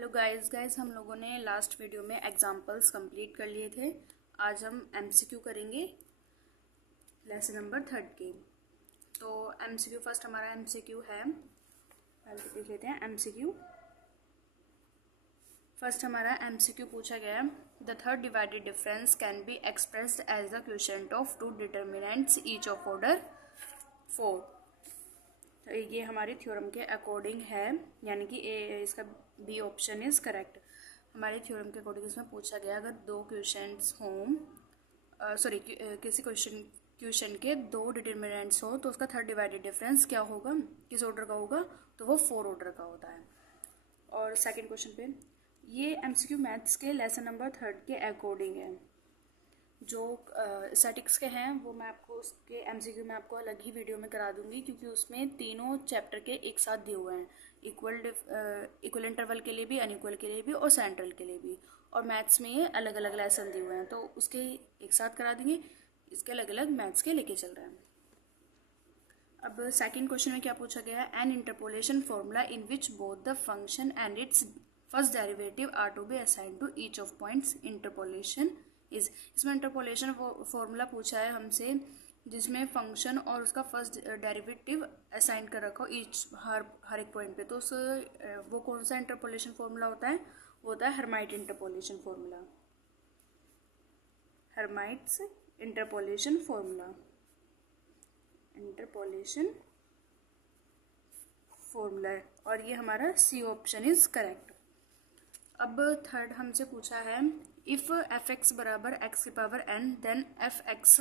Hello guys हम लोगों ने लास्ट वीडियो में एग्जांपल्स कंप्लीट कर लिए थे। आज हम एमसीक्यू करेंगे लेसन नंबर 3 के। तो एमसीक्यू फर्स्ट हमारा एमसीक्यू है, पहले देख लेते हैं एमसीक्यू। फर्स्ट हमारा एमसीक्यू पूछा गया, the third divided difference can be expressed as the quotient of two determinants each of order 4। तो ये हमारी थ्योरम के अकॉर्डिंग है, यानी कि इसका बी ऑप्शन इज करेक्ट। हमारे थ्योरम के अकॉर्डिंग इसमें पूछा गया, अगर दो क्वेश्चंस हों किसी क्वेश्चन के दो डिटर्मिनेंट्स हो तो उसका थर्ड डिवाइडेड डिफरेंस क्या होगा, किस ऑर्डर का होगा, तो वो 4 ऑर्डर का होता है। और सेकंड क्वेश्चन पे, ये एमसीक्यू मैथ्स के लेसन नंबर 3 के अकॉर्डिंग है। जो स्टैटिक्स के हैं वो मैं आपको उसके एमसीक्यू में आपको अलग ही वीडियो में करा दूंगी, क्योंकि उसमें तीनों चैप्टर के एक साथ दिए हुए हैं, इक्वल इंटरवल के लिए भी, अनइक्वल के लिए भी और सेंट्रल के लिए भी। और मैथ्स में ये अलग अलग लेसन दिए हुए हैं, तो उसके एक साथ करा देंगे, इसके अलग अलग मैथ्स के लेके चल रहे हैं। अब सेकंड क्वेश्चन में क्या पूछा गया है, an interpolation formula in which both the function and its first derivative are to be assign to each of points interpolation is. इसमें इंटरपोलेशन फॉर्मूला पूछा है हमसे जिसमें फंक्शन और उसका फर्स्ट डेरिवेटिव असाइन कर रखा हो ईच हर एक पॉइंट पे। तो उस वो कौन सा इंटरपोलेशन फॉर्मूला होता है, वो होता है Hermite interpolation formula. Hermite's interpolation formula, interpolation formula, और ये हमारा सी ऑप्शन इज करेक्ट। अब थर्ड हमसे पूछा है, इफ एफ एक्स बराबर एक्स की power n then f x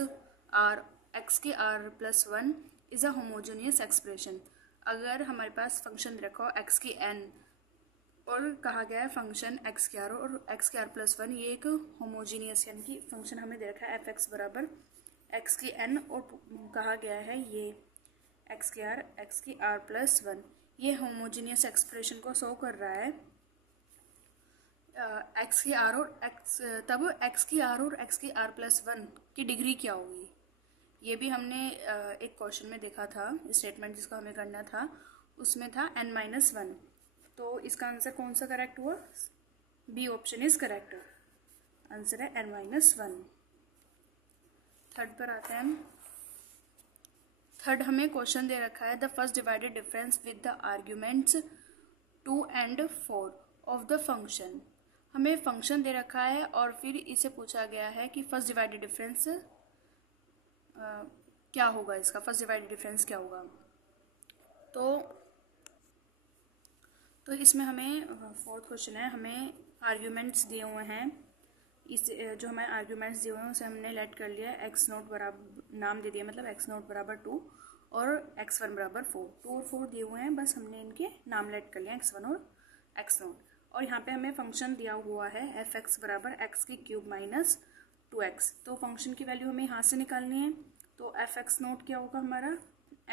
r x की r plus 1 is a homogeneous expression. अगर हमारे पास फंक्शन रखा हो एक्स की एन और कहा गया है फंक्शन एक्स की आर और एक्स की आर प्लस 1, ये एक होमोजीनियस यानी कि फंक्शन हमें दे रखा है एफ एक्स बराबर एक्स की एन और कहा गया है ये एक्स की आर प्लस 1, ये होमोजीनियस एक्सप्रेशन को शो कर रहा है। एक्स की आर और एक्स, तब एक्स की आर और एक्स की आर प्लस 1 की डिग्री क्या होगी, ये भी हमने एक क्वेश्चन में देखा था। स्टेटमेंट जिसको हमें करना था उसमें था n-1, तो इसका आंसर कौन सा करेक्ट हुआ, B option is correct, answer है n-1। थर्ड पर आते हैं हम। थर्ड हमें क्वेश्चन दे रखा है, the first divided difference with the arguments 2 and 4 of the function. हमें फंक्शन दे रखा है और फिर इसे पूछा गया है कि फर्स्ट डिवाइडेड डिफरेंस क्या होगा, इसका फर्स्ट डिवाइडेड डिफरेंस क्या होगा। तो इसमें हमें फोर्थ क्वेश्चन है, हमें आर्ग्यूमेंट्स दिए हुए हैं, इस जो हमें आर्ग्यूमेंट्स दिए हुए हैं उसे हमने लेट कर लिया, एक्स नोट बराबर नाम दे दिया, मतलब एक्स नोट बराबर 2 और x1 बराबर 4, 2 और 4 दिए हुए हैं, बस हमने इनके नाम लेट कर लिया x1 और x नोट। और यहाँ पे हमें फंक्शन दिया हुआ है एफ एक्स बराबर एक्स की क्यूब माइनस 2x, तो फंक्शन की वैल्यू हमें यहाँ से निकालनी है। तो एफ एक्स नोट क्या होगा हमारा,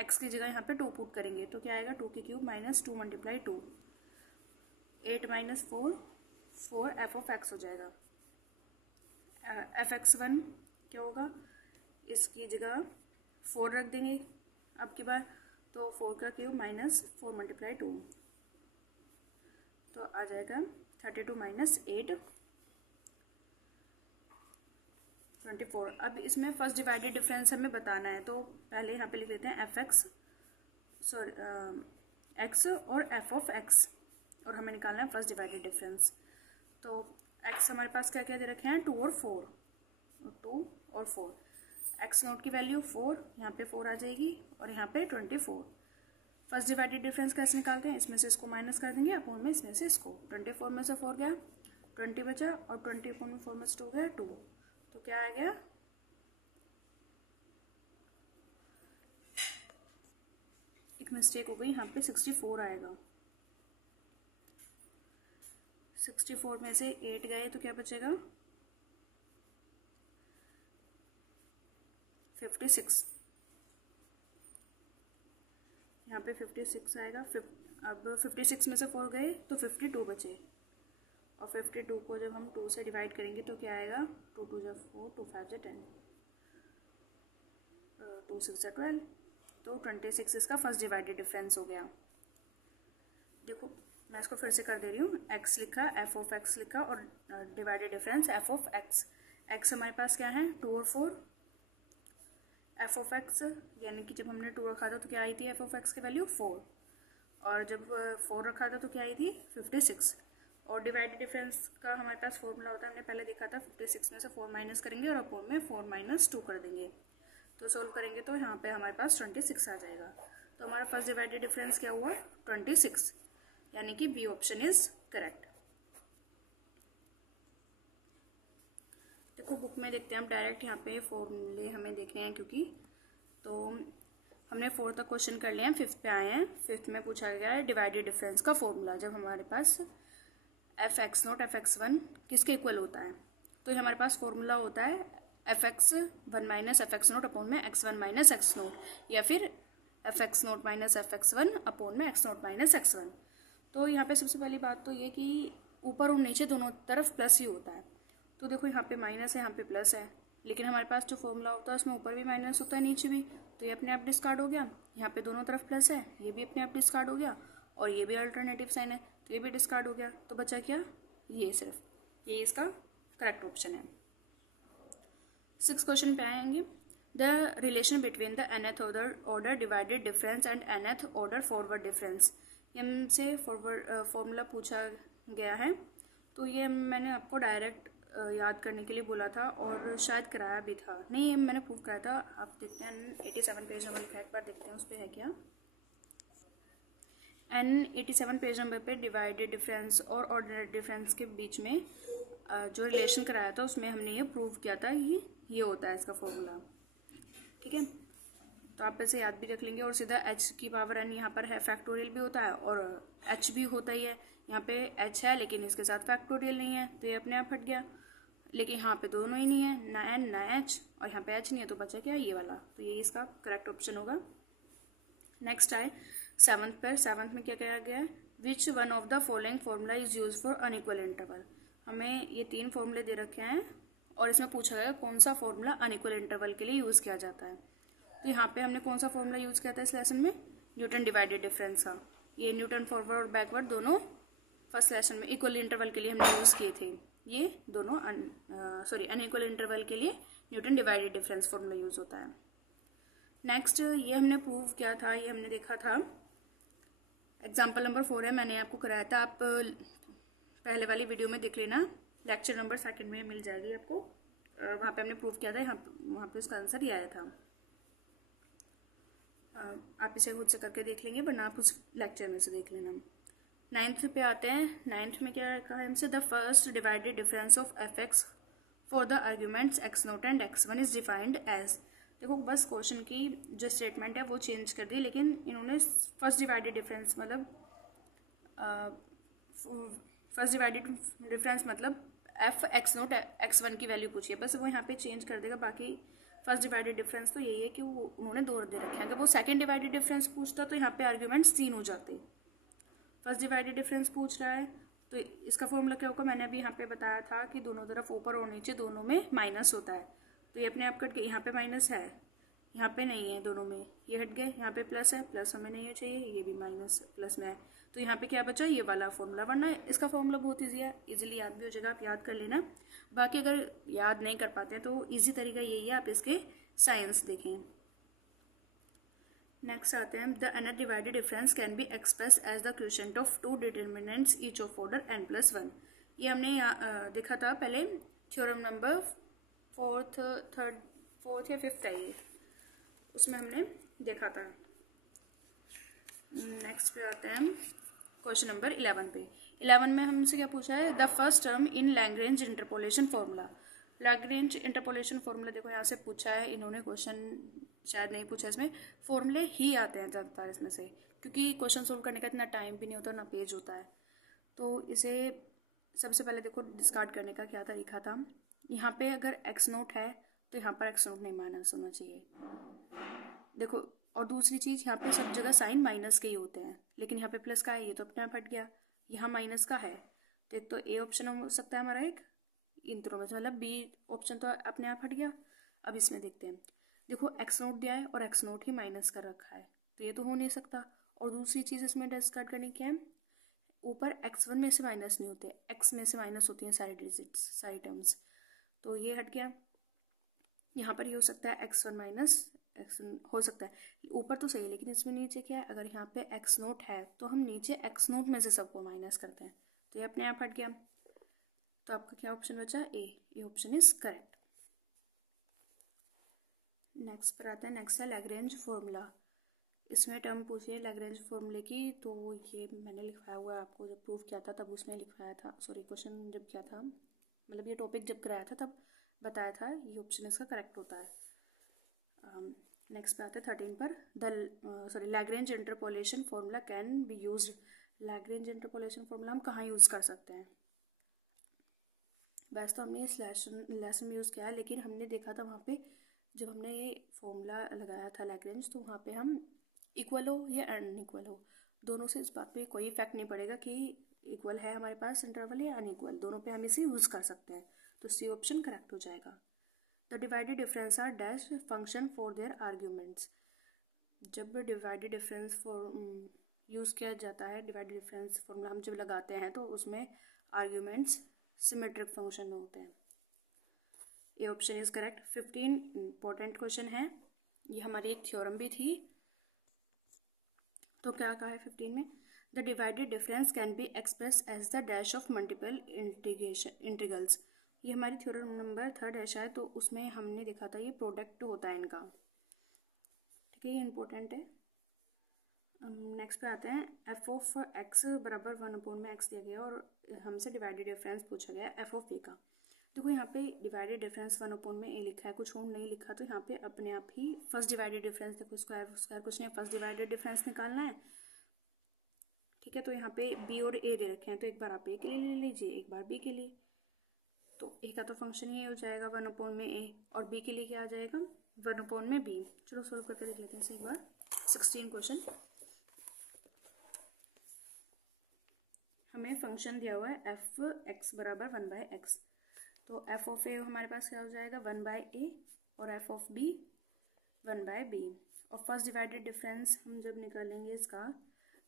x की जगह यहाँ पे 2 पुट करेंगे तो क्या आएगा, 2 की cube minus 2 × 2, 8 - 4 4 F of x हो जाएगा। एफ एक्स 1 क्या होगा, इसकी जगह 4 रख देंगे अब की बार, तो 4 का क्यूब माइनस 4 × 2, तो आ जाएगा 32 - 8 24। अब इसमें फर्स्ट डिवाइडेड डिफरेंस हमें बताना है, तो पहले यहाँ पे लिख लेते हैं एफ एक्स एक्स और एफ ऑफ एक्स, और हमें निकालना है फर्स्ट डिवाइडेड डिफरेंस। तो एक्स हमारे पास क्या क्या दे रखे हैं, 2 और 4, 2 और 4, एक्स नोट की वैल्यू 4, यहाँ पे 4 आ जाएगी और यहाँ पे 24। फर्स्ट डिवाइडेड डिफरेंस कैसे निकालते हैं, इसमें से इसको माइनस कर देंगे अपॉन में इसमें से इसको, 24 में से 4 गया 20 बचा और 20 अपॉन में 4 में से 2 गया 2, तो क्या आ गया, एक मिस्टेक हो गई, यहाँ पे 64 आएगा, 64 में से 8 गए तो क्या बचेगा 56, यहाँ पे 56 आएगा। अब 56 में से 4 गए तो 52 बचे, और 52 को जब हम 2 से डिवाइड करेंगे तो क्या आएगा, 2 × 2 = 4, 2 × 5 = 10, 2 × 6 = 12, तो 26 इसका फर्स्ट डिवाइडेड डिफरेंस हो गया। देखो मैं इसको फिर से कर दे रही हूँ। एक्स लिखा, एफ ऑफ एक्स लिखा और divided difference F of x. X हमारे पास क्या है 2 और 4, एफ ऑफ एक्स यानी कि जब हमने 2 रखा था तो क्या आई थी एफ ऑफ एक्स की वैल्यू 4, और जब 4 रखा था तो क्या आई थी 56। और डिवाइडेड डिफरेंस का हमारे पास फॉर्मूला होता है, हमने पहले देखा था 56 में से 4 माइनस करेंगे और अपोन में 4 माइनस 2 कर देंगे। तो सोल्व करेंगे तो यहाँ पे हमारे पास 26 आ जाएगा। तो हमारा फर्स्ट डिवाइडेड डिफरेंस क्या हुआ 26, यानी कि बी ऑप्शन इज करेक्ट। देखो बुक में देखते हैं हम डायरेक्ट, यहाँ पे फॉर्मूले हमें देखने हैं क्योंकि, तो हमने 4 तक क्वेश्चन कर लिया है, 5th पे आए हैं। 5th में पूछा गया है डिवाइडेड डिफरेंस का फॉर्मूला। जब हमारे पास f x naught f x one किसके इक्वल होता है, तो ये हमारे पास फॉर्मूला होता है f x one minus f x naught upon में x one minus x naught, या फिर f x naught minus f x one upon में x naught minus x one. तो यहाँ पे सबसे पहली बात तो ये कि ऊपर और नीचे दोनों तरफ प्लस ही होता है। तो देखो यहाँ पे माइनस है, यहाँ पे प्लस है, लेकिन हमारे पास जो फॉर्मूला होता है उसमें ऊपर भी माइनस होता है नीचे भी, तो ये अपने आप डिस्कार्ड हो गया। यहाँ पे दोनों तरफ प्लस है, ये भी अपने आप डिस्कार्ड हो गया, और ये भी अल्टरनेटिव साइन है तो ये भी डिस्कार्ड हो गया। तो बचा क्या, ये सिर्फ ये इसका करेक्ट ऑप्शन है। 6th क्वेश्चन पे आएंगे। The relation between the nth order divided difference and nth order forward difference, ये हमसे फॉर्मूला पूछा गया है। तो ये मैंने आपको डायरेक्ट याद करने के लिए बोला था और शायद कराया भी था, नहीं ये मैंने प्रूव कराया था। आप देखते हैं 87 पेज नंबर लिखा है, एक बार देखते हैं उस पर है क्या। N87 पेज नंबर पे डिवाइडेड डिफरेंस और ऑर्डिनरी डिफरेंस के बीच में जो रिलेशन कराया था उसमें हमने ये प्रूव किया था, ये होता है इसका फॉर्मूला। ठीक है, तो आप ऐसे याद भी रख लेंगे। और सीधा h की पावर n यहाँ पर है, फैक्टोरियल भी होता है और h भी होता ही है। यहाँ पे h है लेकिन इसके साथ फैक्टोरियल नहीं है तो ये अपने आप हट गया, लेकिन यहाँ पे दोनों ही नहीं है, ना n ना h, और यहाँ पे h नहीं है तो बचा क्या ये वाला, तो ये इसका करेक्ट ऑप्शन होगा। नेक्स्ट आए 7th पर। 7th में क्या कहा गया है, which one of the following formula is use for unequal interval. हमें ये 3 फॉर्मूले दे रखे हैं और इसमें पूछा गया कौन सा फॉर्मूला अनइक्वल इंटरवल के लिए यूज़ किया जाता है। तो यहाँ पे हमने कौन सा फॉर्मूला यूज़ किया था इस लेसन में, न्यूटन डिवाइडेड डिफरेंस का। ये न्यूटन फॉरवर्ड और बैकवर्ड दोनों फर्स्ट लेसन में इक्वल इंटरवल के लिए हमने यूज़ किए थे। ये दोनों अनइक्वल इंटरवल के लिए Newton divided difference formula use होता है। नेक्स्ट ये हमने प्रूव किया था, ये हमने देखा था, एग्जाम्पल नंबर 4 है, मैंने आपको कराया था, आप पहले वाली वीडियो में देख लेना, लेक्चर नंबर 2 में मिल जाएगी आपको। वहाँ पे हमने प्रूव किया था, वहाँ पे उसका आंसर ये आया था। आप इसे खुद से करके देख लेंगे वरना आप उस लेक्चर में से देख लेना। 9th पे आते हैं। 9th में क्या रखा है हमसे, the first divided difference of F X for the arguments X naught and X one is defined as. देखो बस क्वेश्चन की जो स्टेटमेंट है वो चेंज कर दी, लेकिन इन्होंने फर्स्ट डिवाइडेड डिफरेंस मतलब F x naught x one की वैल्यू पूछी है, बस वो यहाँ पे चेंज कर देगा। बाकी फर्स्ट डिवाइडेड डिफरेंस तो यही है कि वो उन्होंने 2 दे रखे हैं। अगर वो सेकंड डिवाइडेड डिफरेंस पूछता तो यहाँ पे आर्ग्यूमेंट्स 3 हो जाते। फर्स्ट डिवाइडेड डिफरेंस पूछ रहा है तो इसका फॉर्मूला क्या होगा, मैंने अभी यहाँ पे बताया था कि दोनों तरफ ऊपर और नीचे दोनों में माइनस होता है, तो ये अपने आप कट के यहाँ पे माइनस है, यहाँ पे नहीं है, दोनों में ये हट गए। यहाँ पे प्लस है, प्लस हमें नहीं चाहिए, ये भी माइनस प्लस में है, तो यहाँ पे क्या बचा, ये वाला फॉर्मूला। वरना इसका फॉर्मूला बहुत ईजी है, इजीली याद भी हो जाएगा, आप याद कर लेना। बाकी अगर याद नहीं कर पाते हैं तो ईजी तरीका यही है, आप इसके साइंस देखें। नेक्स्ट आते हैं, the nth divided difference can be express as the quotient of 2 determinants each of order n+1। ये हमने देखा था पहले, थ्योरम नंबर 4th या 5th है ये, उसमें हमने देखा था। नेक्स्ट पे आते हैं क्वेश्चन नंबर 11 पे। 11 में हमसे क्या पूछा है, the first term in Lagrange interpolation formula. Lagrange interpolation formula देखो यहाँ से पूछा है इन्होंने, क्वेश्चन शायद नहीं पूछा, इसमें फॉर्मूले ही आते हैं ज़्यादातर इसमें से, क्योंकि क्वेश्चन सोल्व करने का इतना टाइम भी नहीं होता ना पेज होता है। तो इसे सबसे पहले देखो डिस्कार्ड करने का क्या तरीका था, यहाँ पे अगर एक्स नोट है तो यहाँ पर एक्स नोट नहीं माइनस होना चाहिए। देखो और दूसरी चीज़, यहाँ पे सब जगह साइन माइनस के ही होते हैं, लेकिन यहाँ पे प्लस का है, ये तो अपने आप हट गया। यहाँ माइनस का है तो एक तो ए ऑप्शन हो सकता है हमारा, एक इन दोनों में, मतलब बी ऑप्शन तो अपने आप हट गया। अब इसमें देखते हैं, देखो एक्स नोट दिया है और एक्स नोट ही माइनस कर रखा है, तो ये तो हो नहीं सकता। और दूसरी चीज़ इसमें डिस्कार्ड करने की है, ऊपर x1 में से माइनस नहीं होते, x में से माइनस होती हैं सारी डिजिट्स, सारी टर्म्स, तो ये हट गया। यहाँ पर ये हो सकता है x1 माइनस x1 हो सकता है, ऊपर तो सही है लेकिन इसमें नीचे क्या है, अगर यहाँ पे x नोट है तो हम नीचे x नोट में से सबको माइनस करते हैं, तो ये अपने आप हट गया। तो आपका क्या ऑप्शन बचा, A option is correct. Next पर आता है, नेक्स्ट है लैग्रेंज फॉर्मूला। इसमें टर्म पूछी है लैग्रेंज फॉर्मूले की, तो ये मैंने लिखवाया हुआ है आपको, जब प्रूफ किया था तब उसमें लिखवाया था, सॉरी क्वेश्चन जब किया था, मतलब ये टॉपिक जब कराया था तब बताया था, ये ऑप्शन इसका करेक्ट होता है। नेक्स्ट पे आते हैं 13 पर, Lagrange interpolation formula can be used. Lagrange interpolation formula हम कहाँ यूज़ कर सकते हैं? वैसे तो हमने इस लेसन में यूज़ किया है, लेकिन हमने देखा था वहाँ पे जब हमने ये फॉर्मूला लगाया था लैग्रेंज, तो वहाँ पे हम इक्वल हो या अनइक्वल हो, दोनों से इस बात पे कोई इफेक्ट नहीं पड़ेगा कि इक्वल है हमारे पास इंटरवल या अनइक्वल, दोनों पे हम इसे यूज़ कर सकते हैं, तो सी ऑप्शन करेक्ट हो जाएगा। The divided difference are dash function for their arguments. जब डिवाइडेड डिफरेंस यूज़ किया जाता है, डिवाइडेड डिफरेंस फॉर्मूला हम जब लगाते हैं तो उसमें आर्ग्यूमेंट्स सिमेट्रिक फंक्शन में होते हैं। ये option is correct. 15 important question है, ये हमारी एक थ्योरम भी थी। तो क्या कहा है 15 में, the divided difference can be express as the dash of multiple integrals. ये हमारी थ्योरम नंबर 3 है शायद, तो उसमें हमने देखा था ये प्रोडक्ट होता है इनका, ठीक है, ये इंपॉर्टेंट है। नेक्स्ट पे आते हैं, एफ ऑफ एक्स बराबर 1/x दिया गया और हमसे डिवाइडेड डिफरेंस पूछा गया एफ ऑफ ए का। देखो यहाँ पे डिवाइडेड डिफरेंस 1/a लिखा है, कुछ और नहीं लिखा, तो यहाँ पे अपने आप ही फर्स्ट डिवाइडेड डिफरेंस, देखो स्क्वायर कुछ नहीं, फर्स्ट डिवाइडेड डिफरेंस निकालना है, ठीक है। तो यहाँ पे b और a दे रखे हैं, तो एक बार आप a के लिए ले लीजिए, एक बार b के लिए, तो a का तो फंक्शन ही हो जाएगा 1/a, और b के लिए क्या आ जाएगा 1/b। चलो सोल्व करके देख लेते हैं इसे एक बार। 16 क्वेश्चन, हमें फंक्शन दिया हुआ है एफ एक्स बराबर 1/x, तो एफ ऑफ ए हमारे पास क्या हो जाएगा 1/a, और एफ ऑफ बी 1/b, और फर्स्ट डिवाइडेड डिफरेंस हम जब निकालेंगे इसका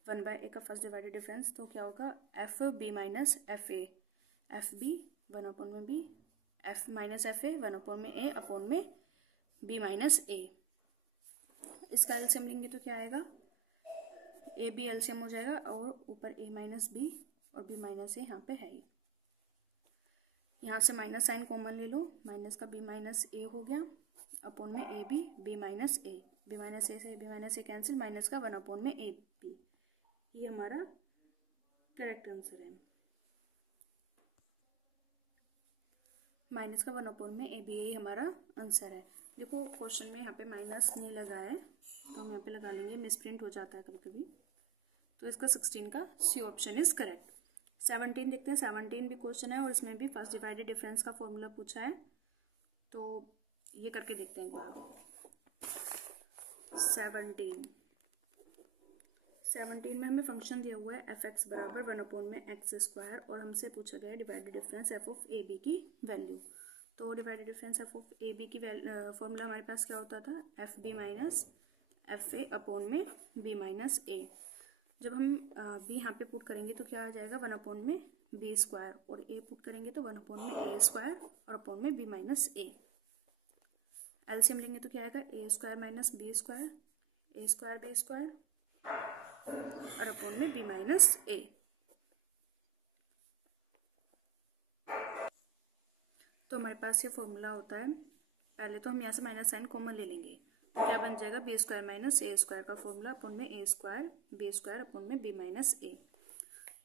1/a का फर्स्ट डिवाइडेड डिफरेंस, तो क्या होगा F B minus F A, F B 1/b, F minus F A 1/a upon में b माइनस ए। इसका एलसीएम लेंगे तो क्या आएगा, ए बी एलसीएम हो जाएगा, और ऊपर a माइनस बी और b माइनस ए यहाँ पे है ही, यहाँ से माइनस साइन कॉमन ले लो, माइनस का b माइनस ए हो गया अपॉन में a b, b minus a, B minus a से b minus a cancel, minus का 1 अपॉन में ए बी, ये हमारा करेक्ट आंसर है। माइनस का 1 अपॉन में ए बी, यही हमारा आंसर है। देखो क्वेश्चन में यहाँ पे माइनस नहीं लगा है, तो हम यहाँ पे लगा लेंगे, मिसप्रिंट हो जाता है कभी कभी, तो इसका 16 का सी ऑप्शन इज करेक्ट। 17 देखते हैं, 17 भी क्वेश्चन है और इसमें भी फर्स्ट डिवाइडेड डिफरेंस का फॉर्मूला पूछा है, तो ये करके देखते हैं एक बार। 17 में हमें फंक्शन दिया हुआ है एफ एक्स बराबर 1/x², और हमसे पूछा गया है divided difference F of A B की वैल्यू। तो divided difference F of A B की फॉर्मूला हमारे पास क्या होता था, F B minus F A upon में बी माइनस ए। जब हम b यहाँ पे पुट करेंगे तो क्या आ जाएगा 1/b², और a पुट करेंगे तो 1/a² और अपॉन में b माइनस ए। एलसीएम लेंगे तो क्या आएगा a² minus b², a² b² और अपॉन में b माइनस ए। तो हमारे पास ये फॉर्मूला होता है, पहले तो हम यहाँ से माइनस साइन कॉमन ले लेंगे, तो क्या बन जाएगा b² माइनस a² का फॉर्मूला अपॉन में a² b² अपॉन में b माइनस ए।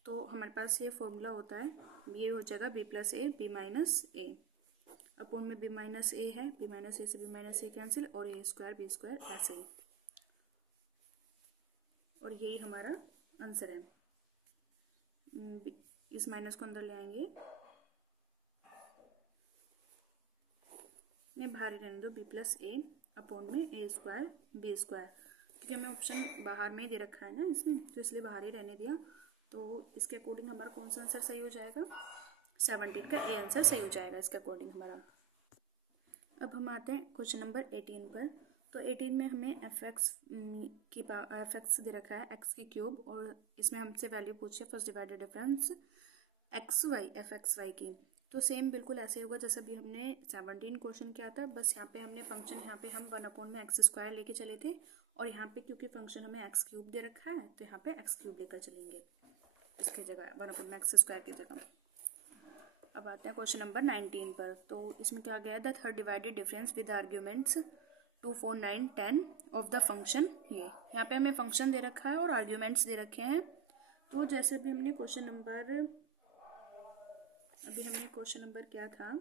तो हमारे पास ये फॉर्मूला होता है, ये हो जाएगा b plus A B minus A upon में b माइनस ए है, b माइनस ए से b माइनस ए कैंसिल, और a² b² ऐसे ही, और यही हमारा आंसर है। इस माइनस को अंदर ले आएंगे, मैं बाहर ही रहने दो, b प्लस ए अपॉन में a² b², क्योंकि हमें ऑप्शन बाहर में ही दे रखा है ना इसमें, तो इसलिए बाहर ही रहने दिया। तो इसके अकॉर्डिंग हमारा कौन सा आंसर सही हो जाएगा, 17 का ए आंसर सही हो जाएगा इसके अकॉर्डिंग हमारा। अब हम आते हैं क्वेश्चन नंबर 18 पर। तो 18 में हमें एफ एक्स दे रखा है एक्स की क्यूब, और इसमें हमसे वैल्यू पूछे first divided difference X Y F X Y की। तो सेम बिल्कुल ऐसे होगा जैसा भी हमने 17 क्वेश्चन किया था, बस यहाँ पे हमने फंक्शन यहाँ पे हम 1/x² लेके चले थे, और यहाँ पे क्योंकि फंक्शन हमें एक्स क्यूब दे रखा है तो यहाँ पे एक्स क्यूब लेकर चलेंगे इसकी जगह 1/x² की जगह। अब आते हैं क्वेश्चन नंबर 19 पर। तो इसमें क्या गया, the third divided difference with arguments 2, 4, 9, 10 of the function. ये यहाँ पे हमें फंक्शन दे रखा है और आर्ग्यूमेंट्स दे रखे हैं। तो जैसे भी हमने क्वेश्चन नंबर क्या था,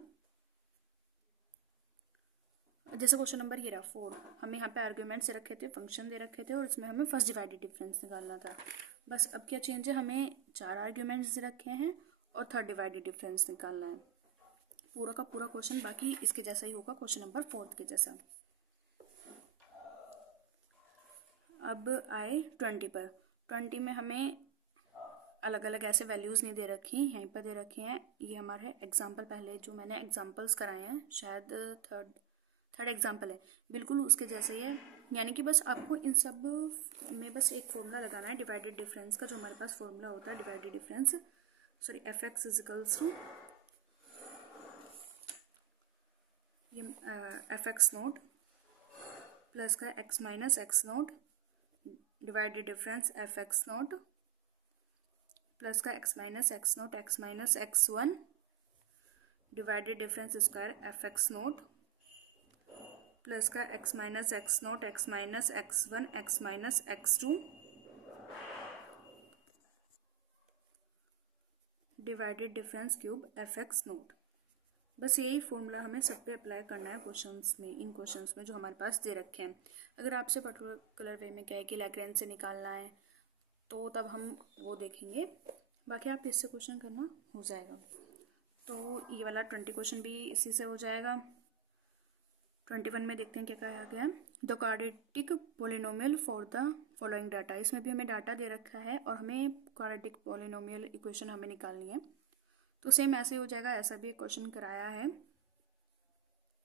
जैसे क्वेश्चन नंबर ये रहा 4, हमें यहाँ पे आर्ग्यूमेंट्स दे रखे थे, फंक्शन दे रखे थे, और इसमें हमें फर्स्ट डिवाइडेड डिफरेंस निकालना था। बस अब क्या चेंज है, हमें 4 आर्ग्यूमेंट्स दे रखे हैं और थर्ड डिवाइडेड डिफरेंस निकालना है। पूरा का पूरा क्वेश्चन बाकी इसके जैसा ही होगा, क्वेश्चन नंबर 4 के जैसा। अब आए 20 पर। 20 में हमें अलग अलग ऐसे वैल्यूज़ नहीं दे रखी, यहीं पर दे रखे हैं। ये हमारे एग्जाम्पल पहले जो मैंने एग्जाम्पल्स कराए हैं, शायद थर्ड एग्जाम्पल है, बिल्कुल उसके जैसे ही है। यानी कि बस आपको इन सब में बस एक फॉर्मूला लगाना है डिवाइडेड डिफरेंस का, जो हमारे पास फॉर्मूला होता है divided difference, sorry f x equals to ये एफ एक्स नोट प्लस का x minus x naught divided difference f x naught plus का x minus x naught x minus x one divided difference square f x naught plus का x minus x naught x minus x one x minus x two divided difference cube f x naught. बस यही formula हमें सब पे apply करना है questions में, इन questions में जो हमारे पास दे रखे हैं। अगर आपसे पर्टिकुलर वे में क्या है कि लैग्रेंज से निकालना है तो तब हम वो देखेंगे, बाकी आप इससे क्वेश्चन करना हो जाएगा। तो ये वाला 20 क्वेश्चन भी इसी से हो जाएगा। 21 में देखते हैं क्या कहा गया, the quadratic polynomial for the following data. इसमें भी हमें डाटा दे रखा है और हमें क्वाड्रेटिक पोलिनोमियल इक्वेशन हमें निकालनी है। तो सेम ऐसे हो जाएगा, ऐसा भी एक क्वेश्चन कराया है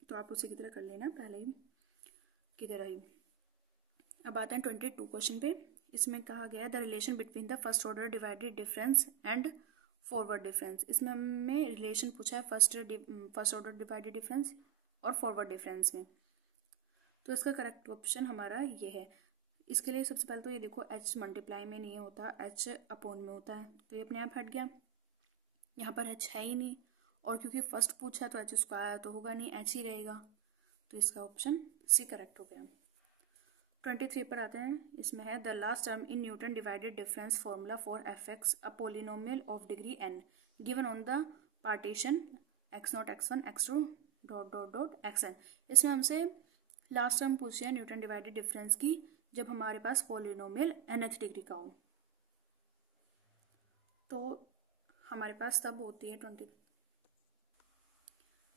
तो आप उसी की तरह कर लेना पहले ही की तरह ही। अब आते हैं 22 क्वेश्चन पे। इसमें कहा गया the relation between the first order divided difference and forward difference. इसमें हमें रिलेशन पूछा है फर्स्ट ऑर्डर डिवाइडेड डिफरेंस और फॉरवर्ड डिफरेंस में। तो इसका करेक्ट ऑप्शन हमारा ये है। इसके लिए सबसे पहले तो ये देखो h मल्टीप्लाई में नहीं होता, h अपॉन में होता है, तो ये अपने आप हट गया। यहाँ पर h है ही नहीं, और क्योंकि फर्स्ट पूछा है तो h स्क्वायर तो होगा नहीं, h ही रहेगा, तो इसका ऑप्शन सी करेक्ट हो गया। 23 पर आते हैं। इसमें है the last term in newton divided difference formula for F x a polynomial of degree n given on the partition x0 x1 x2 dot dot dot xn। इसमें हमसे लास्ट टर्म पूछी है न्यूटन डिवाइडेड डिफरेंस की जब हमारे पास polynomial nth degree का हो, तो हमारे पास तब होती है 20।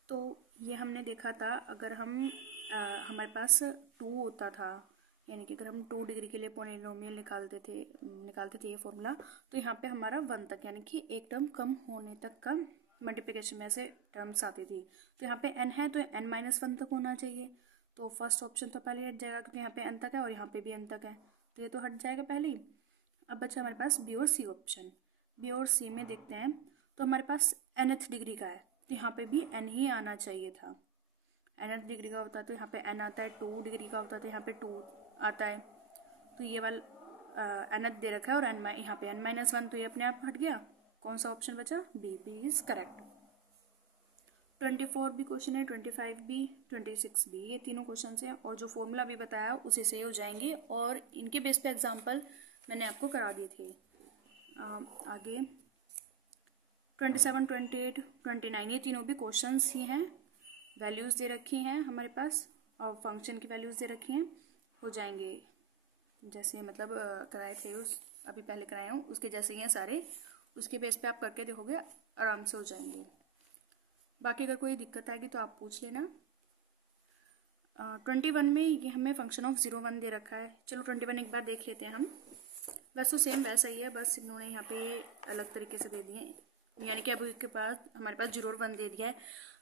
तो ये हमने देखा था, अगर हम हमारे पास 2 होता था, यानी कि अगर हम 2 डिग्री के लिए पोलिनोमियल निकालते थे ये फॉर्मूला, तो यहाँ पे हमारा 1 तक यानी कि एक टर्म कम होने तक का मल्टीप्लिकेशन में से टर्म्स आती थी। तो यहाँ पे n है तो n-1 तक होना चाहिए, तो फर्स्ट ऑप्शन तो पहले हट जाएगा क्योंकि यहाँ पे n तक है और यहाँ पे भी n तक है, तो ये तो हट जाएगा पहले ही। अब बचा हमारे पास बी और सी ऑप्शन। बी और सी में देखते हैं, तो हमारे पास nth डिग्री का है तो यहाँ पे भी n ही आना चाहिए था। nth डिग्री का होता है तो यहाँ पे n आता है, 2 डिग्री का होता है तो यहाँ पे 2 आता है, तो ये वाला nth दे रखा है और यहाँ पे n-1, तो ये अपने आप हट गया। कौन सा ऑप्शन बचा, बी इज करेक्ट। 24 भी क्वेश्चन है, 25 भी, 26 भी, ये तीनों क्वेश्चन हैं और जो फॉर्मूला भी बताया उसी से हो जाएंगे और इनके बेस पे एग्जांपल मैंने आपको करा दिए थे। आगे 27, 28, 29 ये तीनों भी क्वेश्चंस ही हैं, वैल्यूज़ दे रखी हैं हमारे पास और फंक्शन की वैल्यूज़ दे रखी हैं, हो जाएंगे जैसे मतलब कराए थे अभी पहले कराए हूँ उसके जैसे ही हैं सारे, उसके बेस पे आप करके देखोगे आराम से हो जाएंगे। बाकी अगर कोई दिक्कत आएगी तो आप पूछ लेना। 21 में ये हमें फंक्शन ऑफ 0, 1 दे रखा है। चलो 21 एक बार देख लेते हैं हम। वैसे तो सेम वैसा ही है, बस इन्होंने यहाँ पे अलग तरीके से दे दिए, यानी कि अभी के पास हमारे पास 0 और 1 दे दिया है।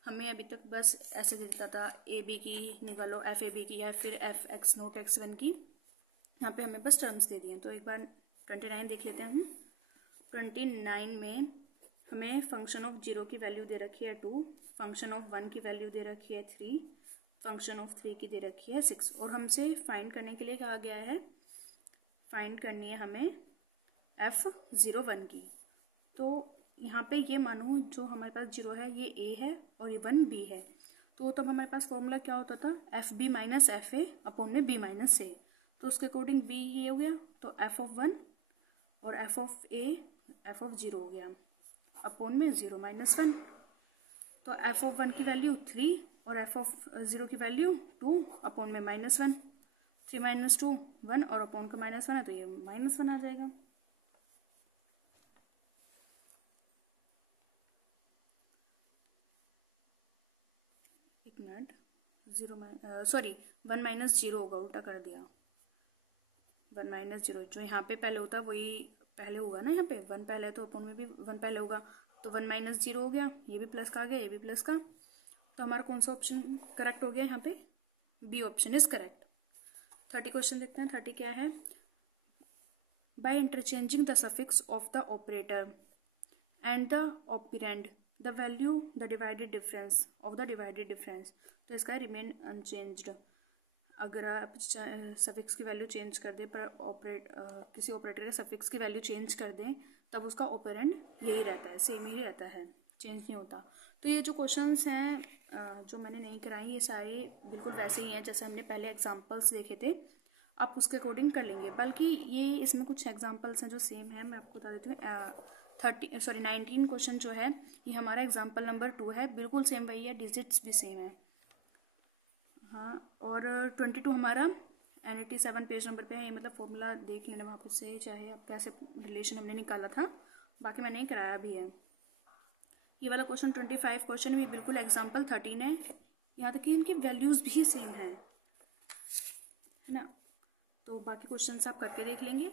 हमें अभी तक बस ऐसे दे देता था ए बी की निकालो, एफ ए बी की या फिर f x naught x one की। यहाँ पे हमें बस टर्म्स दे दिए हैं। तो एक बार 29 देख लेते हैं हम। 29 में हमें फंक्शन ऑफ 0 की वैल्यू दे रखी है 2, फंक्शन ऑफ 1 की वैल्यू दे रखी है 3, फंक्शन ऑफ 3 की दे रखी है 6। और हमसे फाइंड करने के लिए कहा गया है, फाइंड करनी है हमें f01 की। तो यहाँ पे ये मानो जो हमारे पास 0 है ये a है और ये 1 b है। तो तब हमारे पास फॉर्मूला क्या होता था, F B minus F A upon में बी माइनस ए। तो उसके अकॉर्डिंग b ये हो गया, तो f(1) और f(0) हो गया अपॉन में 0 - 1। तो f(1) की वैल्यू 3 और f(0) की वैल्यू 2 अपॉन में -1। 3 - 2 1 और अपॉन का -1 है तो ये -1 आ जाएगा। एक मिनट, 1 - 0 होगा, उल्टा कर दिया। 1 - 0 जो यहाँ पे पहले होता है वही पहले होगा ना, यहाँ पे 1 पहले है तो अपॉन में भी 1 पहले होगा। तो 1 - 0 हो गया, ये भी प्लस का आ गया, ये भी प्लस का। तो हमारा कौन सा ऑप्शन करेक्ट हो गया यहाँ पे, B option is correct. 30 question देखते हैं। 30 क्या है, by interchanging the suffix of the operator and the operand the value the divided difference of the divided difference. तो इसका रिमेन अनचेंज्ड। अगर आप सफिक्स की वैल्यू चेंज कर दें पर किसी ऑपरेटर के सफिक्स की वैल्यू चेंज कर दें तब उसका ऑपरेंड यही रहता है, सेम ही रहता है, चेंज नहीं होता। तो ये जो क्वेश्चंस हैं जो मैंने नहीं कराई ये सारे बिल्कुल वैसे ही हैं जैसे हमने पहले एग्जांपल्स देखे थे। आप उसके अकॉर्डिंग कर लेंगे, बल्कि ये इसमें कुछ एग्जांपल्स हैं जो सेम है। मैं आपको बता देती हूँ। 19 क्वेश्चन जो है ये हमारा एग्जाम्पल नंबर 2 है, बिल्कुल सेम वही है, डिजिट्स भी सेम है। हाँ, और 22 हमारा NAT7 पेज नंबर पे है। ये मतलब फॉर्मूला देख लेना वहाँ से, चाहे आप कैसे रिलेशन हमने निकाला था, बाकी मैंने कराया भी है। ये वाला क्वेश्चन 25 क्वेश्चन भी बिल्कुल एग्जाम्पल 13 है, यहाँ तक कि इनकी वैल्यूज़ भी सेम है ना। तो बाकी क्वेश्चन आप करके देख लेंगे।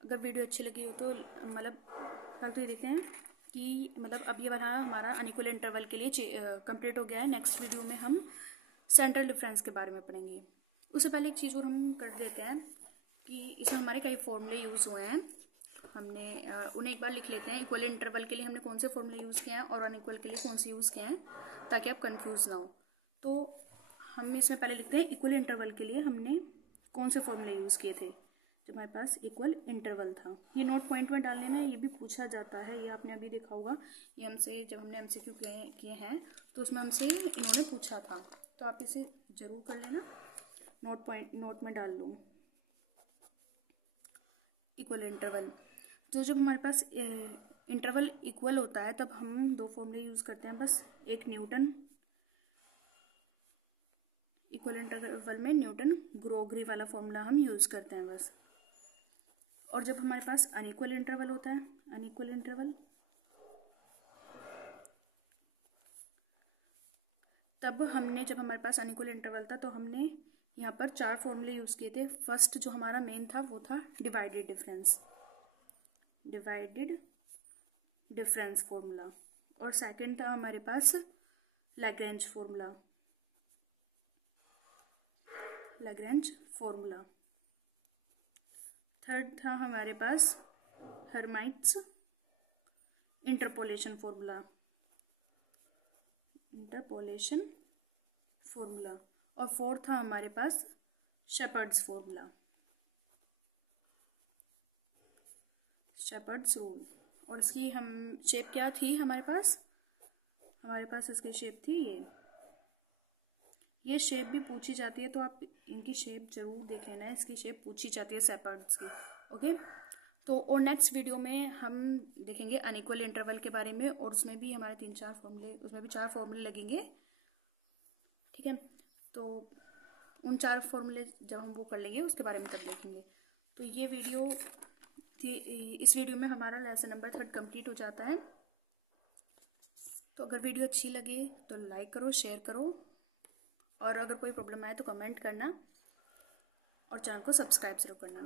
अगर वीडियो अच्छी लगी हो तो मतलब कल तो ये देखते हैं कि मतलब अब ये वाला हमारा अनइक्वल इंटरवल के लिए कंप्लीट हो गया है। नेक्स्ट वीडियो में हम सेंट्रल डिफरेंस के बारे में पढ़ेंगे। उससे पहले एक चीज़ और हम कर देते हैं कि इसमें हमारे कई फॉर्मूले यूज़ हुए हैं, हमने उन्हें एक बार लिख लेते हैं। इक्वल इंटरवल के लिए हमने कौन से फॉर्मूले यूज़ किए हैं और अनइक्वल के लिए कौन से यूज़ किए हैं, ताकि आप कंफ्यूज ना हो। तो हम इसमें पहले लिखते हैं इक्वल इंटरवल के लिए हमने कौन से फॉर्मूले यूज़ किए थे जब हमारे पास इक्वल इंटरवल था। ये नोट पॉइंट में डाल लेना, ये भी पूछा जाता है, ये आपने अभी देखा होगा। ये हमसे जब हमने MCQ किए हैं तो उसमें हमसे इन्होंने पूछा था, तो आप इसे ज़रूर कर लेना, नोट में डाल लो इक्वल इंटरवल। तो जब हमारे पास इंटरवल इक्वल होता है तब हम 2 फॉर्मूले यूज़ करते हैं बस। एक न्यूटन, इक्वल इंटरवल में न्यूटन ग्रोगरी वाला फॉर्मूला हम यूज़ करते हैं बस। और जब हमारे पास अनइक्वल इंटरवल होता है, अनइक्वल इंटरवल, तब हमने जब हमारे पास अनइक्वल इंटरवल था तो हमने यहाँ पर 4 फॉर्मूले यूज़ किए थे। फर्स्ट जो हमारा मेन था वो था डिवाइडेड डिफरेंस फॉर्मूला, और सेकंड था हमारे पास लैग्रेंज फॉर्मूला। थर्ड था हमारे पास हर्माइट्स इंटरपोलेशन फॉर्मूला, और फोर्थ था हमारे पास शेपर्ड्स रूल। और इसकी हम शेप क्या थी हमारे पास इसकी शेप थी ये शेप भी पूछी जाती है, तो आप इनकी शेप जरूर देख लेना है। इसकी शेप पूछी जाती है शेपर्ड्स की। ओके, तो और नेक्स्ट वीडियो में हम देखेंगे अनइक्वल इंटरवल के बारे में, और उसमें भी हमारे 3-4 फॉर्मूले, उसमें भी 4 फॉर्मूले लगेंगे। ठीक है, तो उन 4 फॉर्मूले जब हम वो कर लेंगे उसके बारे में तब देखेंगे। तो ये वीडियो थी, इस वीडियो में हमारा लेसन नंबर 3 कंप्लीट हो जाता है। तो अगर वीडियो अच्छी लगे तो लाइक करो, शेयर करो, और अगर कोई प्रॉब्लम आए तो कमेंट करना, और चैनल को सब्सक्राइब जरूर करना।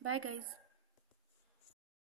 Bye guys.